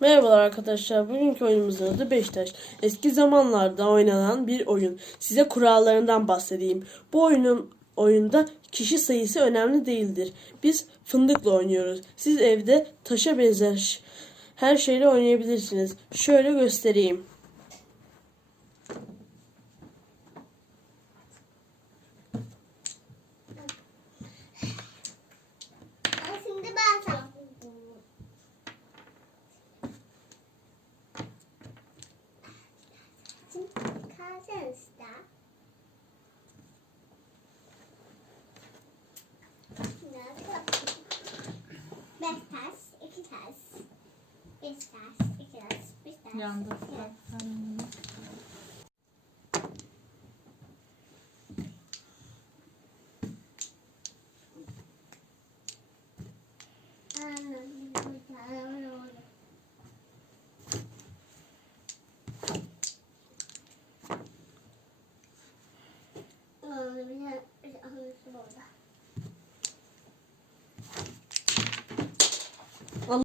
Merhabalar arkadaşlar. Bugünkü oyunumuzun adı Beşiktaş. Eski zamanlarda oynanan bir oyun. Size kurallarından bahsedeyim. Bu oyunun oyunda kişi sayısı önemli değildir. Biz fındıkla oynuyoruz. Siz evde taşa benzer her şeyle oynayabilirsiniz. Şöyle göstereyim. İşte. Beş taş, iki taş. Beş taş, iki taş, beş taş. Yandı. Evet.